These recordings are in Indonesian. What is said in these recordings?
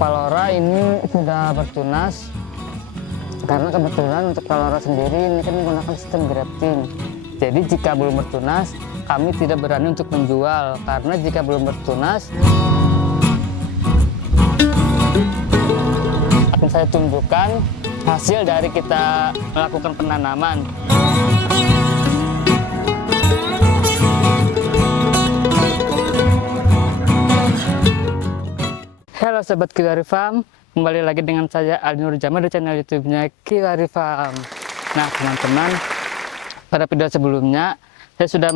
Palora ini sudah bertunas karena kebetulan untuk Palora sendiri ini kan menggunakan sistem grafting. Jadi jika belum bertunas kami tidak berani untuk menjual, karena jika belum bertunas akan saya tunjukkan hasil dari kita melakukan penanaman. Halo Sobat Kiwari Farm, kembali lagi dengan saya Aldi Nur Jamal di channel YouTube-nya Kiwari Farm. Nah teman-teman, pada video sebelumnya saya sudah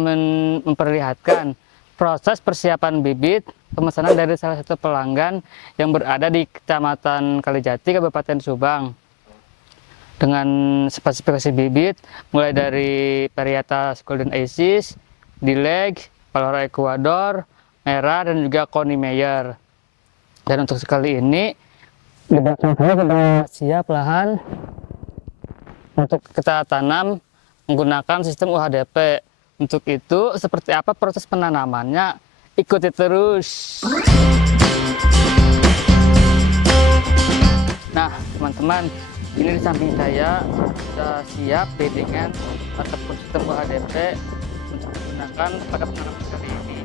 memperlihatkan proses persiapan bibit pemesanan dari salah satu pelanggan yang berada di Kecamatan Kalijati, Kabupaten Subang. Dengan spesifikasi bibit mulai dari Varietas Golden Aces, Dileg, Palora Ecuador, Merah, dan juga Connie Meyer. Dan untuk sekali ini di belakang saya sudah siap lahan untuk kita tanam menggunakan sistem UHDP. Untuk itu seperti apa proses penanamannya, ikuti terus. Nah teman-teman, ini di samping saya sudah siap beddingan ataupun sistem UHDP untuk menggunakan pada penanaman kali ini.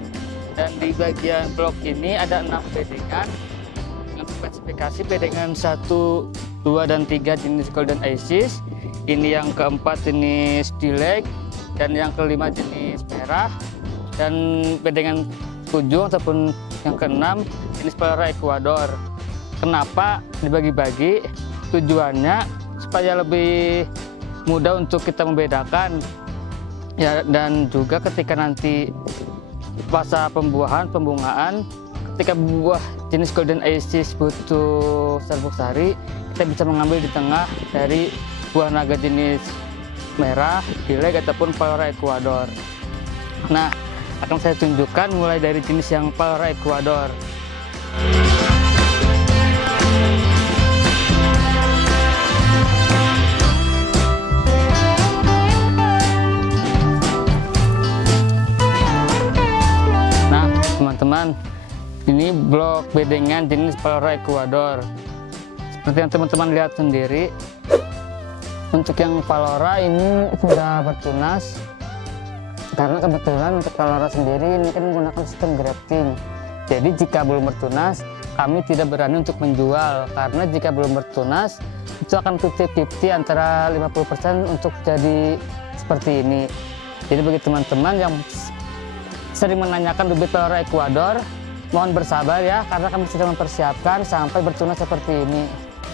Dan di bagian blok ini ada 6 beddingan dengan spesifikasi bedingan 1, 2, dan 3 jenis Golden Aces. Ini yang keempat jenis Dileg, dan yang kelima jenis Merah, dan bedingan 7 ataupun yang keenam jenis Palora Ecuador. Kenapa dibagi-bagi? Tujuannya supaya lebih mudah untuk kita membedakan ya, dan juga ketika nanti masa pembungaan, ketika buah jenis Golden Aces butuh serbuk sari, kita bisa mengambil di tengah dari buah naga jenis Merah, Dileg, ataupun Palora Ecuador. Nah, akan saya tunjukkan mulai dari jenis yang Palora Ecuador. Nah, teman-teman, ini blok bedengan jenis Palora Ecuador. Seperti yang teman-teman lihat sendiri, untuk yang Palora ini sudah bertunas karena kebetulan untuk Palora sendiri ini kan menggunakan sistem grafting. Jadi jika belum bertunas kami tidak berani untuk menjual, karena jika belum bertunas itu akan 50-50 antara 50% untuk jadi seperti ini. Jadi bagi teman-teman yang sering menanyakan bibit Palora Ecuador, mohon bersabar ya, karena kami sedang mempersiapkan sampai bertunas seperti ini.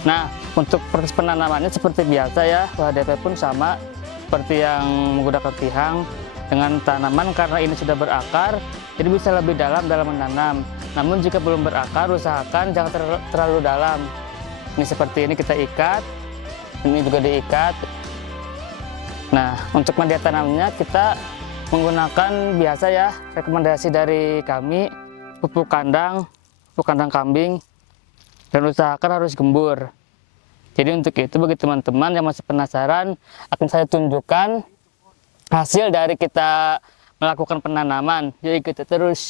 Nah, untuk proses penanamannya seperti biasa ya, UHDP pun sama seperti yang menggunakan tihang dengan tanaman. Karena ini sudah berakar, jadi bisa lebih dalam menanam. Namun jika belum berakar, usahakan jangan terlalu dalam. Ini seperti ini kita ikat, ini juga diikat. Nah, untuk media tanamnya kita menggunakan biasa ya, rekomendasi dari kami, pupuk kandang kambing, dan usahakan harus gembur. Jadi untuk itu bagi teman-teman yang masih penasaran, akan saya tunjukkan hasil dari kita melakukan penanaman. Jadi ikuti terus.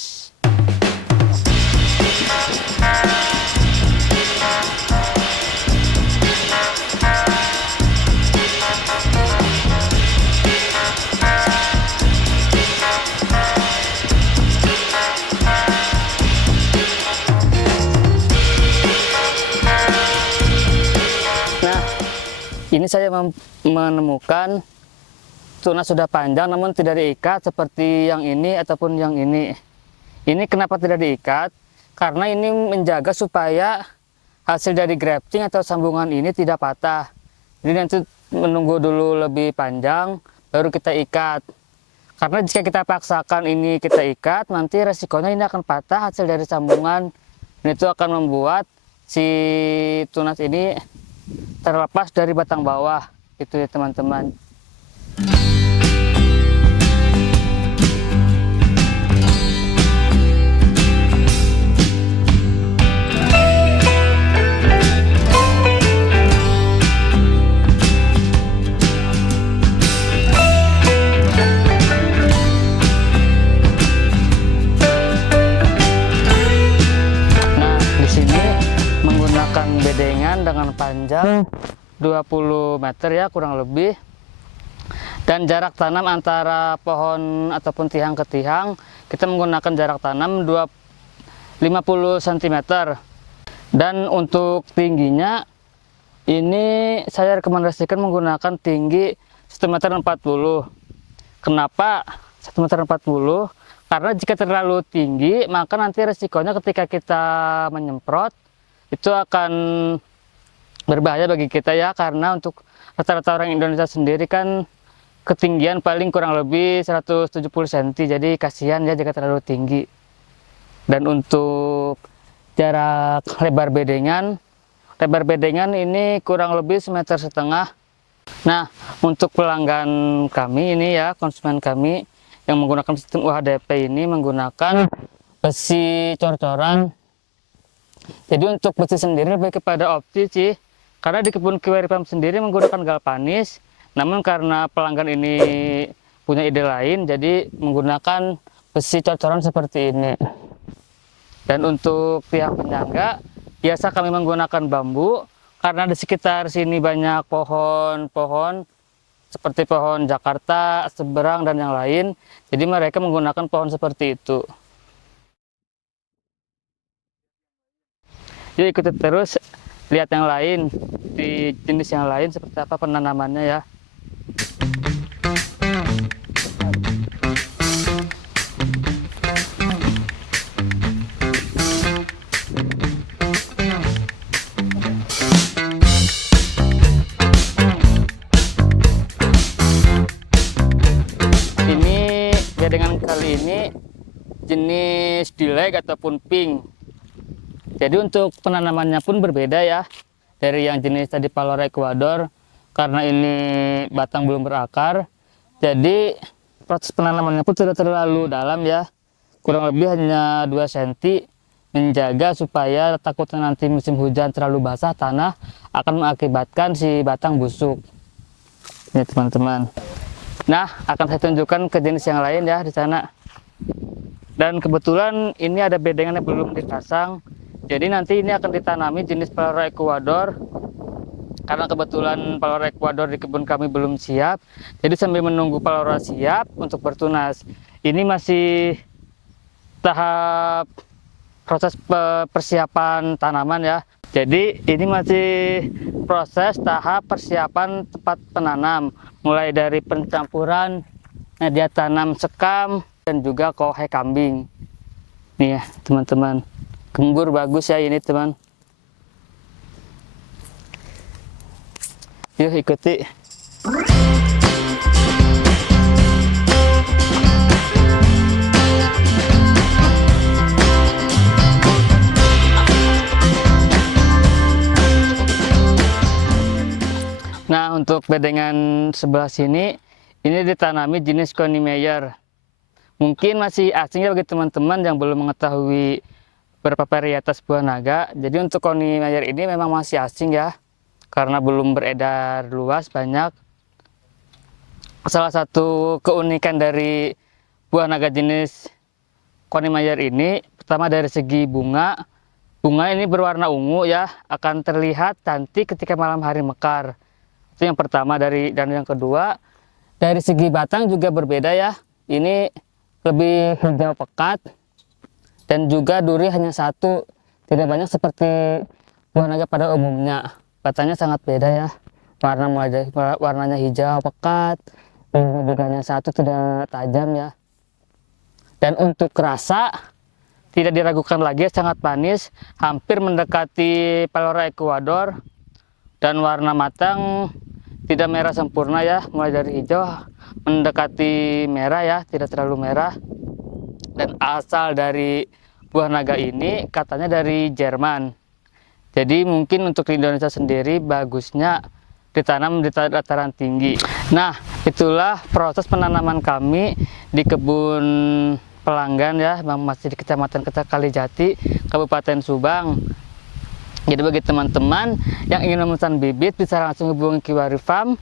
Ini saya menemukan tunas sudah panjang namun tidak diikat seperti yang ini ataupun yang ini. Ini kenapa tidak diikat? Karena ini menjaga supaya hasil dari grafting atau sambungan ini tidak patah. Jadi nanti menunggu dulu lebih panjang baru kita ikat. Karena jika kita paksakan ini kita ikat, nanti resikonya ini akan patah hasil dari sambungan. Dan itu akan membuat si tunas ini terlepas dari batang bawah, itu ya teman-teman. Nah, di sini menggunakan panjang 20 meter ya kurang lebih. Dan jarak tanam antara pohon ataupun tiang ke tiang kita menggunakan jarak tanam 50 cm. Dan untuk tingginya ini saya rekomendasikan menggunakan tinggi 1,40 m. Kenapa 1,40 m? Karena jika terlalu tinggi maka nanti resikonya ketika kita menyemprot itu akan berbahaya bagi kita ya, karena untuk rata-rata orang Indonesia sendiri kan ketinggian paling kurang lebih 170 cm, jadi kasihan ya jika terlalu tinggi. Dan untuk jarak lebar bedengan ini kurang lebih 1,5 meter. Nah, untuk pelanggan kami ini ya, konsumen kami yang menggunakan sistem UHDP ini menggunakan besi cor-coran. Jadi untuk besi sendiri lebih kepada opsi sih, karena di kebun Kiwari Farm sendiri menggunakan galvanis, namun karena pelanggan ini punya ide lain, jadi menggunakan besi cor-coran seperti ini. Dan untuk tiang penyangga, biasa kami menggunakan bambu, karena di sekitar sini banyak pohon-pohon, seperti pohon Jakarta, seberang, dan yang lain. Jadi mereka menggunakan pohon seperti itu. Jadi ikuti terus, lihat yang lain, di jenis yang lain seperti apa penanamannya ya. Ini bedengan kali ini jenis dileg ataupun pink. Jadi untuk penanamannya pun berbeda ya dari yang jenis tadi Palora Ecuador, karena ini batang belum berakar. Jadi proses penanamannya pun tidak terlalu dalam ya, kurang lebih hanya 2 cm, menjaga supaya takutnya nanti musim hujan terlalu basah tanah akan mengakibatkan si batang busuk. Ini teman-teman. Nah, akan saya tunjukkan ke jenis yang lain ya di sana. Dan kebetulan ini ada bedengan yang belum dipasang. Jadi nanti ini akan ditanami jenis Palora Ecuador. Karena kebetulan Palora Ecuador di kebun kami belum siap. Jadi sambil menunggu Palora siap untuk bertunas. Ini masih tahap proses persiapan tanaman ya. Jadi ini masih proses tahap persiapan tempat penanam. Mulai dari pencampuran media tanam sekam dan juga kohe kambing. Nih ya teman-teman. Gembur bagus ya ini teman. Yuk ikuti. Nah untuk bedengan sebelah sini, ini ditanami jenis Connie Meyer. Mungkin masih asing ya bagi teman-teman yang belum mengetahui beberapa varietas buah naga. Jadi untuk Connie Meyer ini memang masih asing ya, karena belum beredar luas banyak. Salah satu keunikan dari buah naga jenis Connie Meyer ini, pertama dari segi bunga. Bunga ini berwarna ungu ya, akan terlihat cantik ketika malam hari mekar. Itu yang pertama dan yang kedua, dari segi batang juga berbeda ya. Ini lebih hijau pekat. Dan juga duri hanya satu, tidak banyak seperti buah naga pada umumnya. Batangnya sangat beda ya, warnanya hijau pekat, juga hanya satu, tidak tajam ya. Dan untuk rasa tidak diragukan lagi, sangat manis, hampir mendekati Palora Ecuador. Dan warna matang tidak merah sempurna ya, mulai dari hijau mendekati merah ya, tidak terlalu merah. Dan asal dari buah naga ini katanya dari Jerman. Jadi mungkin untuk di Indonesia sendiri bagusnya ditanam di dataran tinggi. Nah, itulah proses penanaman kami di kebun pelanggan ya, masih di Kecamatan Kalijati, Kabupaten Subang. Jadi bagi teman-teman yang ingin memesan bibit bisa langsung hubungi Kiwari Farm.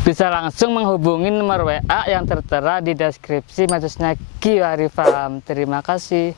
Bisa langsung menghubungi nomor WA yang tertera di deskripsi medsos Kiwari Farm. Terima kasih.